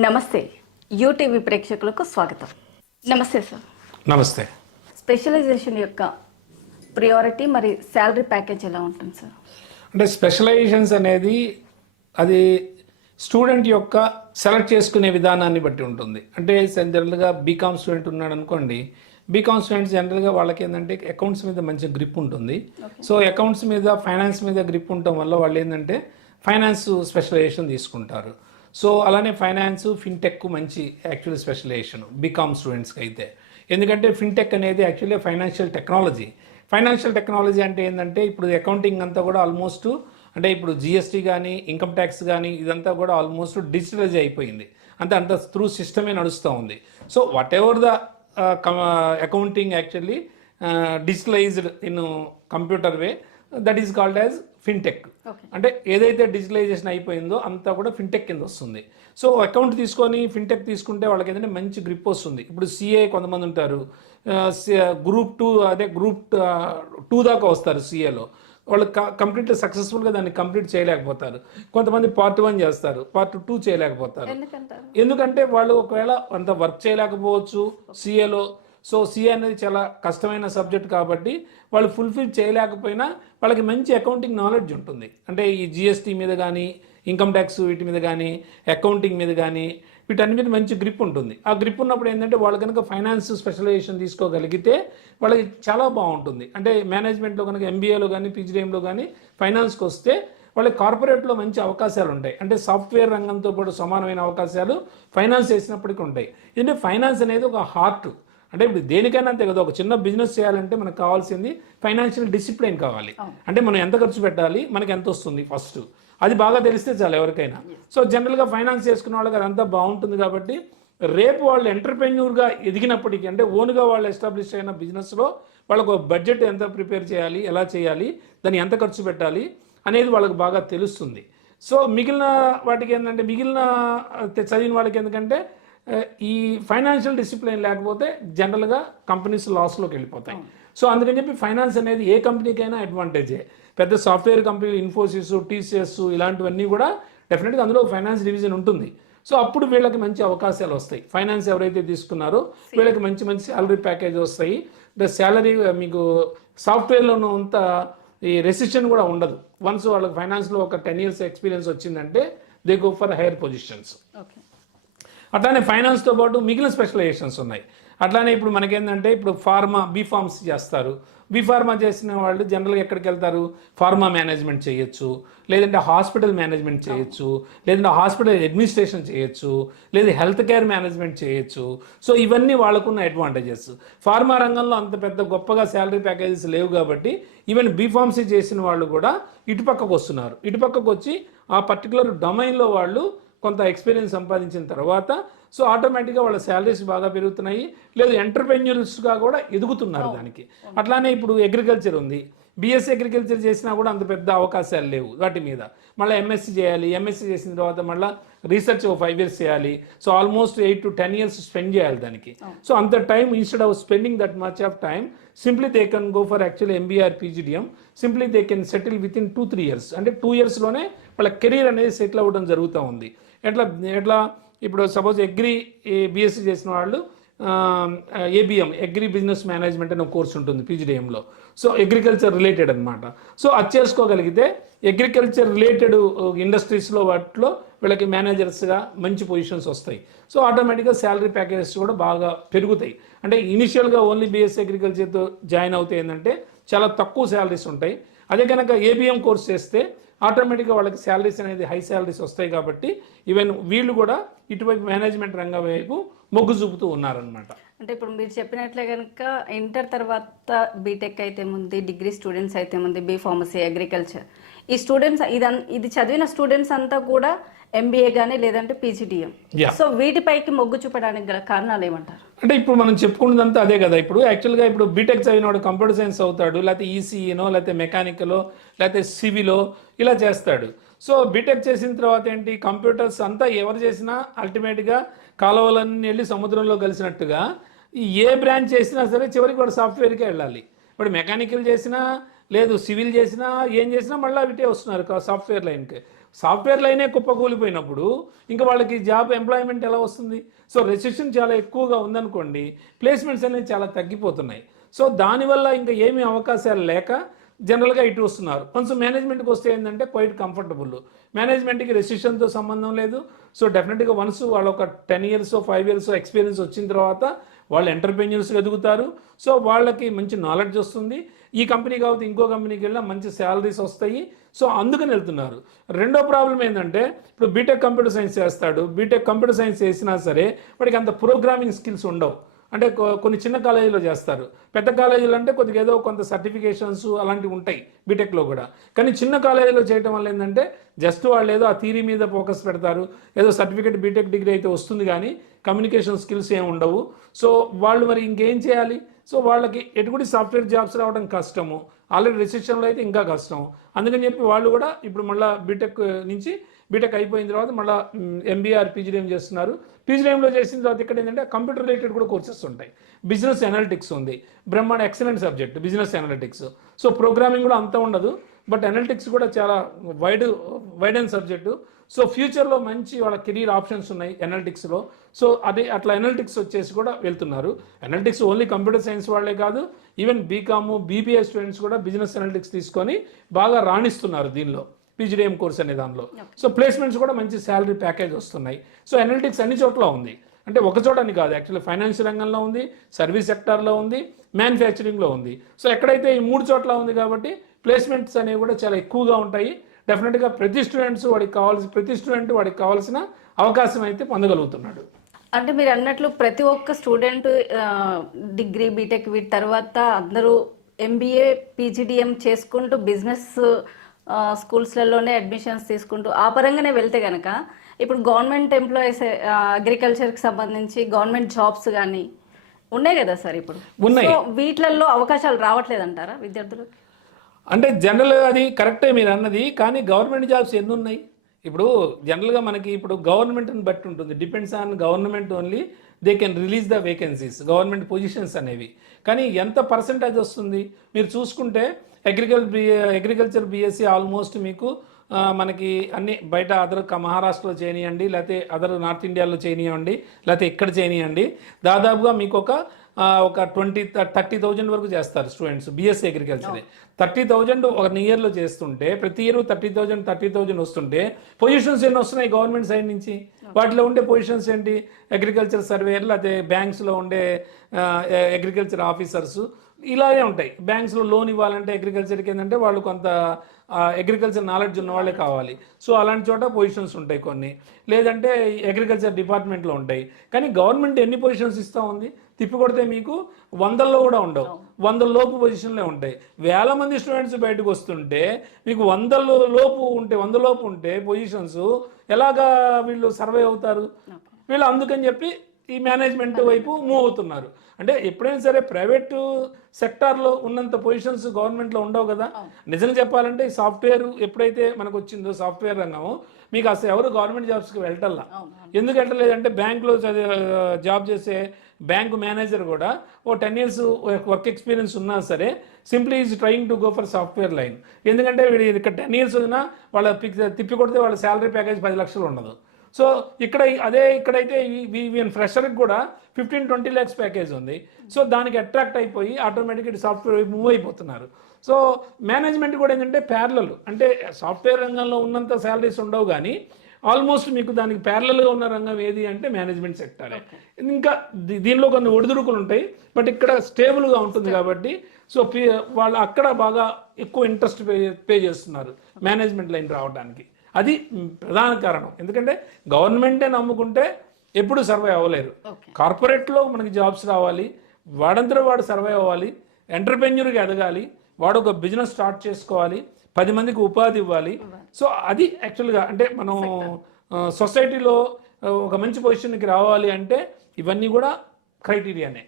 నమస్తే యూటీవీ ప్రేక్షకులకు స్వాగతం. నమస్తే సార్. నమస్తే. స్పెషలైజేషన్ యొక్క ప్రియారిటీ మరి శాలరీ ప్యాకేజ్ ఎలా ఉంటుంది సార్? అంటే స్పెషలైజేషన్స్ అనేది అది స్టూడెంట్ యొక్క సెలెక్ట్ చేసుకునే విధానాన్ని బట్టి ఉంటుంది. అంటే జనరల్గా బీకామ్ స్టూడెంట్ ఉన్నాడు అనుకోండి, బీకామ్ స్టూడెంట్స్ జనరల్గా వాళ్ళకి ఏంటంటే అకౌంట్స్ మీద మంచి గ్రిప్ ఉంటుంది. సో అకౌంట్స్ మీద ఫైనాన్స్ మీద గ్రిప్ ఉండటం వల్ల వాళ్ళు ఏంటంటే ఫైనాన్స్ స్పెషలైజేషన్ తీసుకుంటారు. సో అలానే ఫైనాన్స్ ఫిన్టెక్ మంచి యాక్చువల్ స్పెషలైజేషన్ బీకామ్ స్టూడెంట్స్కి అయితే. ఎందుకంటే ఫిన్టెక్ అనేది actually financial technology. Financial technology అంటే ఏంటంటే ఇప్పుడు అకౌంటింగ్ అంతా కూడా ఆల్మోస్ట్ అంటే ఇప్పుడు జిఎస్టీ కానీ ఇన్కమ్ ట్యాక్స్ కానీ ఇదంతా కూడా ఆల్మోస్ట్ డిజిటలైజ్ అయిపోయింది. అంత త్రూ సిస్టమే నడుస్తూ ఉంది. So what ever the accounting actually digitalised in computer way, that is called as fintech. అంటే ఏదైతే డిజిటలైజేషన్ అయిపోయిందో అంతా కూడా ఫిన్టెక్ కింద వస్తుంది. సో అకౌంట్ తీసుకొని ఫిన్టెక్ తీసుకుంటే వాళ్ళకి ఏంటంటే మంచి గ్రిప్ వస్తుంది. ఇప్పుడు సిఏ కొంతమంది ఉంటారు, గ్రూప్ 2 అదే గ్రూప్ 2 దాకా వస్తారు సిఏలో. వాళ్ళు కంప్లీట్ సక్సెస్ఫుల్గా దాన్ని కంప్లీట్ చేయలేకపోతారు. కొంతమంది పార్ట్ 1 చేస్తారు, పార్ట్ 2 చేయలేకపోతారు. ఎందుకంటే వాళ్ళు ఒకవేళ అంత వర్క్ చేయలేకపోవచ్చు సిఏలో. సో సిఏ అనేది చాలా కష్టమైన సబ్జెక్ట్ కాబట్టి వాళ్ళు ఫుల్ఫిల్ చేయలేకపోయినా వాళ్ళకి మంచి అకౌంటింగ్ నాలెడ్జ్ ఉంటుంది. అంటే ఈ జిఎస్టీ మీద కానీ ఇన్కమ్ ట్యాక్స్ వీటి మీద కానీ అకౌంటింగ్ మీద కానీ వీటన్ని మీద మంచి గ్రిప్ ఉంటుంది. ఆ గ్రిప్ ఉన్నప్పుడు ఏంటంటే వాళ్ళు కనుక ఫైనాన్స్ స్పెషలైజేషన్ తీసుకోగలిగితే వాళ్ళకి చాలా బాగుంటుంది. అంటే మేనేజ్మెంట్లో కనుక ఎంబీఏలో కానీ పీజీడీఎంలో కానీ ఫైనాన్స్కి వస్తే వాళ్ళకి కార్పొరేట్లో మంచి అవకాశాలు ఉంటాయి. అంటే సాఫ్ట్వేర్ రంగంతో పాటు సమానమైన అవకాశాలు ఫైనాన్స్ చేసినప్పటికీ ఉంటాయి. ఎందుకంటే ఫైనాన్స్ అనేది ఒక హార్ట్. అంటే ఇప్పుడు దేనికైనా అంతే కదా, ఒక చిన్న బిజినెస్ చేయాలంటే మనకు కావాల్సింది ఫైనాన్షియల్ డిసిప్లిన్ కావాలి. అంటే మనం ఎంత ఖర్చు పెట్టాలి, మనకి ఎంత వస్తుంది ఫస్ట్ అది బాగా తెలిస్తే చాలు ఎవరికైనా. సో జనరల్గా ఫైనాన్స్ చేసుకున్న వాళ్ళకి అదంతా బాగుంటుంది. కాబట్టి రేపు వాళ్ళు ఎంటర్ప్రెన్యూర్గా ఎదిగినప్పటికీ అంటే ఓన్గా వాళ్ళు ఎస్టాబ్లిష్ అయిన బిజినెస్లో వాళ్ళకు బడ్జెట్ ఎంత ప్రిపేర్ చేయాలి, ఎలా చేయాలి, దాన్ని ఎంత ఖర్చు పెట్టాలి అనేది వాళ్ళకి బాగా తెలుస్తుంది. సో మిగిలిన వాటికి ఏంటంటే మిగిలిన చదివిన వాళ్ళకి ఎందుకంటే ఈ ఫైనాన్షియల్ డిసిప్లిన్ లేకపోతే జనరల్గా కంపెనీస్ లాస్లోకి వెళ్ళిపోతాయి. సో అందుకని చెప్పి ఫైనాన్స్ అనేది ఏ కంపెనీకైనా అడ్వాంటేజే. పెద్ద సాఫ్ట్వేర్ కంపెనీలు ఇన్ఫోసిస్, టీసీఎస్ ఇలాంటివన్నీ కూడా డెఫినెట్గా అందులో ఫైనాన్స్ డివిజన్ ఉంటుంది. సో అప్పుడు వీళ్ళకి మంచి అవకాశాలు వస్తాయి. ఫైనాన్స్ ఎవరైతే తీసుకున్నారో వీళ్ళకి మంచి మంచి శాలరీ ప్యాకేజ్ వస్తాయి. అంటే శాలరీ మీకు సాఫ్ట్వేర్లోనూ అంత ఈ రెసిషన్ కూడా ఉండదు. వన్స్ వాళ్ళకి ఫైనాన్స్లో ఒక 10 years ఎక్స్పీరియన్స్ వచ్చిందంటే they go for higher positions. అట్లానే ఫైనాన్స్తో పాటు మిగిలిన స్పెషలైజేషన్స్ ఉన్నాయి. అట్లానే ఇప్పుడు మనకేంటంటే ఇప్పుడు బీఫార్మ్స్ చేస్తారు. బీఫార్మా చేసిన వాళ్ళు జనరల్గా ఎక్కడికి వెళ్తారు, ఫార్మా మేనేజ్మెంట్ చేయొచ్చు, లేదంటే హాస్పిటల్ మేనేజ్మెంట్ చేయొచ్చు, లేదంటే హాస్పిటల్ అడ్మినిస్ట్రేషన్ చేయొచ్చు, లేదా హెల్త్ కేర్ మేనేజ్మెంట్ చేయొచ్చు. సో ఇవన్నీ వాళ్ళకున్న అడ్వాంటేజెస్. ఫార్మా రంగంలో అంత పెద్ద గొప్పగా శాలరీ ప్యాకేజెస్ లేవు కాబట్టి ఈవెన్ బీఫార్మసీ చేసిన వాళ్ళు కూడా ఇటుపక్కకు వస్తున్నారు. ఇటుపక్కకు వచ్చి ఆ పర్టికులర్ డొమైన్లో వాళ్ళు కొంత ఎక్స్పీరియన్స్ సంపాదించిన తర్వాత సో ఆటోమేటిక్గా వాళ్ళ శాలరీస్ బాగా పెరుగుతున్నాయి, లేదు ఎంటర్ప్రెన్యూర్స్గా కూడా ఎదుగుతున్నారు దానికి. అట్లానే ఇప్పుడు అగ్రికల్చర్ ఉంది, బీఎస్సీ అగ్రికల్చర్ చేసినా కూడా అంత పెద్ద అవకాశాలు లేవు వాటి మీద. మళ్ళీ ఎంఎస్సీ చేయాలి, ఎంఎస్సీ చేసిన తర్వాత మళ్ళీ రీసెర్చ్ 5 years చేయాలి. So almost 8 to 10 years spend చేయాలి దానికి. సో అంత time instead of spending that much of time simply they can go for actually MBA are PGDM. Simply they can settle with in 2-3 years. అంటే 2 yearsలోనే వాళ్ళ career అనేది settle అవ్వడం జరుగుతూ ఉంది. ఎట్లా ఇప్పుడు సపోజ్ బీఎస్సీ చేసిన వాళ్ళు ఏబిఎం అగ్రి బిజినెస్ మేనేజ్మెంట్ అనే కోర్స్ ఉంటుంది పీజీడీఎంలో. సో అగ్రికల్చర్ రిలేటెడ్ అనమాట. సో అది చేసుకోగలిగితే అగ్రికల్చర్ రిలేటెడ్ ఇండస్ట్రీస్లో వాటిలో వీళ్ళకి మేనేజర్స్గా మంచి పొజిషన్స్ వస్తాయి. సో ఆటోమేటిక్గా శాలరీ ప్యాకేజెస్ కూడా బాగా పెరుగుతాయి. అంటే ఇనిషియల్గా ఓన్లీ బీఎస్సీ అగ్రికల్చర్తో జాయిన్ అవుతే ఏంటంటే చాలా తక్కువ శాలరీస్ ఉంటాయి. అదే కనుక ఏబిఎం కోర్స్ చేస్తే ఆటోమేటిక్గా వాళ్ళకి శాలరీస్ అనేది హై శాలరీస్ వస్తాయి. కాబట్టి ఈవెన్ వీళ్ళు కూడా ఇటువైపు మేనేజ్మెంట్ రంగం వైపు మొగ్గు చూపుతూ ఉన్నారనమాట. అంటే ఇప్పుడు మీరు చెప్పినట్లే కనుక ఇంటర్ తర్వాత బీటెక్ అయితే ముందు, డిగ్రీ స్టూడెంట్స్ అయితే ముందు, బీఫార్మసీ, అగ్రికల్చర్ ఈ స్టూడెంట్స్ ఇది చదివిన స్టూడెంట్స్ అంతా కూడా ఎంబీఏ కానీ లేదంటే పీజీడీఎం. సో వీటిపైకి మొగ్గు చూపడానికి గల కారణాలు ఏమంటారు? అంటే ఇప్పుడు మనం చెప్పుకున్నదంతా అదే కదా. ఇప్పుడు యాక్చువల్గా ఇప్పుడు బీటెక్ చదివినవాడు కంప్యూటర్ సైన్స్ అవుతాడు, లేకపోతే ఈసీఈనో, లేకపోతే మెకానికలో, లేకపోతే సివిలో ఇలా చేస్తాడు. సో బీటెక్ చేసిన తర్వాత ఏంటి, కంప్యూటర్స్ అంతా ఎవరు చేసినా అల్టిమేట్గా కాలువలన్నీ వెళ్ళి సముద్రంలో కలిసినట్టుగా ఏ బ్రాంచ్ చేసినా సరే చివరికి వాడు సాఫ్ట్వేర్కే వెళ్ళాలి. ఇప్పుడు మెకానికల్ చేసినా లేదు, సివిల్ చేసినా ఏం చేసినా మళ్ళీ వీటే వస్తున్నారు సాఫ్ట్వేర్ లైన్కి. సాఫ్ట్వేర్ లైనే కుప్పకూలిపోయినప్పుడు ఇంకా వాళ్ళకి జాబ్ ఎంప్లాయ్మెంట్ ఎలా వస్తుంది? సో రెసిషన్ చాలా ఎక్కువగా ఉందనుకోండి, ప్లేస్మెంట్స్ అనేవి చాలా తగ్గిపోతున్నాయి. సో దానివల్ల ఇంకా ఏమీ అవకాశాలు లేక జనరల్గా ఇటు వస్తున్నారు. కొంచెం మేనేజ్మెంట్కి వస్తే ఏంటంటే క్వైట్ కంఫర్టబుల్. మేనేజ్మెంట్కి రెసిషన్తో సంబంధం లేదు. సో డెఫినెట్గా వన్స్ వాళ్ళు ఒక 10 years 5 years ఎక్స్పీరియన్స్ వచ్చిన తర్వాత వాళ్ళు ఎంటర్ప్రెన్యూర్స్గా ఎదుగుతారు. సో వాళ్ళకి మంచి నాలెడ్జ్ వస్తుంది. ఈ కంపెనీ కాబట్టి ఇంకో కంపెనీకి వెళ్ళినా మంచి శాలరీస్ వస్తాయి. సో అందుకని వెళ్తున్నారు. రెండో ప్రాబ్లం ఏంటంటే ఇప్పుడు బీటెక్ కంప్యూటర్ సైన్స్ చేస్తాడు. బీటెక్ కంప్యూటర్ సైన్స్ చేసినా సరే వాడికి అంత ప్రోగ్రామింగ్ స్కిల్స్ ఉండవు. అంటే కొన్ని చిన్న కాలేజీలో చేస్తారు. పెద్ద కాలేజీలు అంటే కొద్దిగా ఏదో కొంత సర్టిఫికేషన్స్ అలాంటివి ఉంటాయి బీటెక్లో కూడా. కానీ చిన్న కాలేజీలో చేయడం వల్ల ఏంటంటే జస్ట్ వాళ్ళు ఏదో ఆ థియరీ మీద ఫోకస్ పెడతారు. ఏదో సర్టిఫికేట్ బీటెక్ డిగ్రీ అయితే వస్తుంది కానీ కమ్యూనికేషన్ స్కిల్స్ ఏమి ఉండవు. సో వాళ్ళు మరి ఇంకేం చేయాలి? సో వాళ్ళకి ఎటువంటి సాఫ్ట్వేర్ జాబ్స్ రావడం కష్టము. ఆల్రెడీ రిసెషన్లో అయితే ఇంకా కష్టం. అందుకని చెప్పి వాళ్ళు కూడా ఇప్పుడు మళ్ళీ బీటెక్ అయిపోయిన తర్వాత మళ్ళీ ఎంబీఆర్ పీజీడీఎం చేస్తున్నారు. పీజీడీఎంలో చేసిన తర్వాత ఇక్కడ ఏంటంటే కంప్యూటర్ రిలేటెడ్ కూడా కోర్సెస్ ఉంటాయి. బిజినెస్ అనలిటిక్స్ ఉంది, బ్రహ్మాండ excellent subject business analytics. So programming కూడా అంత ఉండదు, బట్ అనలిటిక్స్ కూడా చాలా వైడ్ అండ్ సబ్జెక్టు. సో ఫ్యూచర్లో మంచి వాళ్ళ కెరీర్ ఆప్షన్స్ ఉన్నాయి అనలిటిక్స్లో. సో అది అట్లా అనలిటిక్స్ వచ్చేసి కూడా వెళ్తున్నారు. అనలిటిక్స్ ఓన్లీ కంప్యూటర్ సైన్స్ వాళ్ళే కాదు, ఈవెన్ బీకామ్ బీబీఏ స్టూడెంట్స్ కూడా బిజినెస్ అనలిటిక్స్ తీసుకొని బాగా రాణిస్తున్నారు దీనిలో, పీజీడీఎం కోర్స్ అనే దానిలో. సో ప్లేస్మెంట్స్ కూడా మంచి శాలరీ ప్యాకేజ్ వస్తున్నాయి. సో అనలిటిక్స్ అన్ని చోట్ల ఉంది. అంటే ఒక చోట అని కాదు, యాక్చువల్లీ ఫైనాన్స్ రంగంలో ఉంది, సర్వీస్ సెక్టార్లో ఉంది, మ్యానుఫ్యాక్చరింగ్లో ఉంది. సో ఎక్కడైతే ఈ 3 చోట్ల ఉంది కాబట్టి ప్లేస్మెంట్స్ అనేవి కూడా చాలా ఎక్కువగా ఉంటాయి. డెఫినెట్గా ప్రతి స్టూడెంట్ వాడికి కావాల్సిన అవకాశం అయితే పొందగలుగుతున్నాడు. అంటే మీరు అన్నట్లు ప్రతి ఒక్క స్టూడెంట్ డిగ్రీ బీటెక్ వీటి తర్వాత అందరూ ఎంబీఏ పీజీడీఎం చేసుకుంటూ బిజినెస్ స్కూల్స్లలోనే అడ్మిషన్స్ తీసుకుంటూ ఆ పరంగానే వెళ్తే కనుక ఇప్పుడు గవర్నమెంట్ ఎంప్లాయీస్ అగ్రికల్చర్కి సంబంధించి గవర్నమెంట్ జాబ్స్ కానీ ఉన్నాయి కదా సార్, ఇప్పుడు ఉన్నాయి. సో వీటిలలో అవకాశాలు రావట్లేదంటారా విద్యార్థులకు? అంటే జనరల్గా అది కరెక్టే మీరు అన్నది, కానీ గవర్నమెంట్ జాబ్స్ ఎన్ని ఉన్నాయి? ఇప్పుడు జనరల్గా మనకి ఇప్పుడు గవర్నమెంట్ని బట్టి ఉంటుంది. Depends on government only they can release the vacancies, government positions అనేవి. కానీ ఎంత పర్సెంటేజ్ వస్తుంది మీరు చూసుకుంటే అగ్రికల్చర్ బీఎస్సీ ఆల్మోస్ట్ మీకు మనకి అన్ని బయట మహారాష్ట్రలో చేయనియండి, లేకపోతే నార్త్ ఇండియాలో చేయనివ్వండి, లేకపోతే ఇక్కడ చేయనియండి, దాదాపుగా మీకు ఒక 30,000 వరకు చేస్తారు స్టూడెంట్స్ బీఎస్సీ అగ్రికల్చర్. 30,000 1 yearలో చేస్తుంటే ప్రతి ఇయర్ 30,000 వస్తుంటే పొజిషన్స్ ఎన్ని వస్తున్నాయి గవర్నమెంట్ సైడ్ నుంచి? వాటిలో ఉండే పొజిషన్స్ ఏంటి? అగ్రికల్చర్ సర్వేయర్, లేకపోతే బ్యాంక్స్లో ఉండే అగ్రికల్చర్ ఆఫీసర్స్ ఇలాగే ఉంటాయి. బ్యాంక్స్లో లోన్ ఇవ్వాలంటే అగ్రికల్చర్కి ఏంటంటే వాళ్ళు కొంత అగ్రికల్చర్ నాలెడ్జ్ ఉన్న వాళ్ళే కావాలి. సో అలాంటి చోట పొజిషన్స్ ఉంటాయి కొన్ని, లేదంటే అగ్రికల్చర్ డిపార్ట్మెంట్లో ఉంటాయి. కానీ గవర్నమెంట్ ఎన్ని పొజిషన్స్ ఇస్తూ ఉంది? తిప్పి కొడితే మీకు 100లో కూడా ఉండవు, 100 లోపు పొజిషన్లే ఉంటాయి. 1000 మంది స్టూడెంట్స్ బయటకు వస్తుంటే మీకు 100 లోపు ఉంటే పొజిషన్స్ ఎలాగా వీళ్ళు సర్వే అవుతారు? వీళ్ళు అందుకని చెప్పి ఈ మేనేజ్మెంట్ వైపు మూవ్ అవుతున్నారు. అంటే ఎప్పుడైనా సరే ప్రైవేటు సెక్టార్లో ఉన్నంత పొజిషన్స్ గవర్నమెంట్లో ఉండవు కదా. నిజంగా చెప్పాలంటే ఈ సాఫ్ట్వేర్ ఎప్పుడైతే మనకు వచ్చిందో సాఫ్ట్వేర్ రంగం, మీకు అసలు ఎవరు గవర్నమెంట్ జాబ్స్కి వెళ్ళటల్లా. ఎందుకు వెళ్ళలేదంటే బ్యాంకులో జాబ్ చేసే బ్యాంకు మేనేజర్ కూడా 10 years వర్క్ ఎక్స్పీరియన్స్ ఉన్నా సరే simply is trying to go for software line. ఎందుకంటే వీడు ఇక్కడ 10 years ఉన్నా వాళ్ళ తిప్పి కొడితే వాళ్ళ శాలరీ ప్యాకేజ్ 10 లక్షలు ఉండదు. సో ఇక్కడైతే ఫ్రెషర్కి కూడా 15-20 lakhs ప్యాకేజ్ ఉంది. సో దానికి అట్రాక్ట్ అయిపోయి ఆటోమేటిక్గా సాఫ్ట్వేర్ మూవ్ అయిపోతున్నారు. సో మేనేజ్మెంట్ కూడా ఏంటంటే ప్యారలల్, అంటే సాఫ్ట్వేర్ రంగంలో ఉన్నంత శాలరీస్ ఉండవు కానీ ఆల్మోస్ట్ మీకు దానికి ప్యారలల్గా ఉన్న రంగం ఏది అంటే మేనేజ్మెంట్ సెక్టారే. ఇంకా దీనిలో కొన్ని ఒడిదుడుకులు ఉంటాయి, బట్ ఇక్కడ స్టేబుల్గా ఉంటుంది కాబట్టి సో వాళ్ళు అక్కడ బాగా ఎక్కువ ఇంట్రెస్ట్ పే చేస్తున్నారు మేనేజ్మెంట్ లైన్ రావడానికి. అది ప్రధాన కారణం. ఎందుకంటే గవర్నమెంటే నమ్ముకుంటే ఎప్పుడు సర్వే అవ్వలేరు. కార్పొరేట్లో మనకి జాబ్స్ రావాలి, వాడంతలో వాడు సర్వే అవ్వాలి, ఎంటర్ప్రెన్యూర్గా ఎదగాలి, వాడు ఒక బిజినెస్ స్టార్ట్ చేసుకోవాలి, 10 మందికి ఉపాధి ఇవ్వాలి. సో అది యాక్చువల్గా అంటే మనం సొసైటీలో ఒక మంచి పొజిషన్కి రావాలి అంటే ఇవన్నీ కూడా క్రైటీరియానే.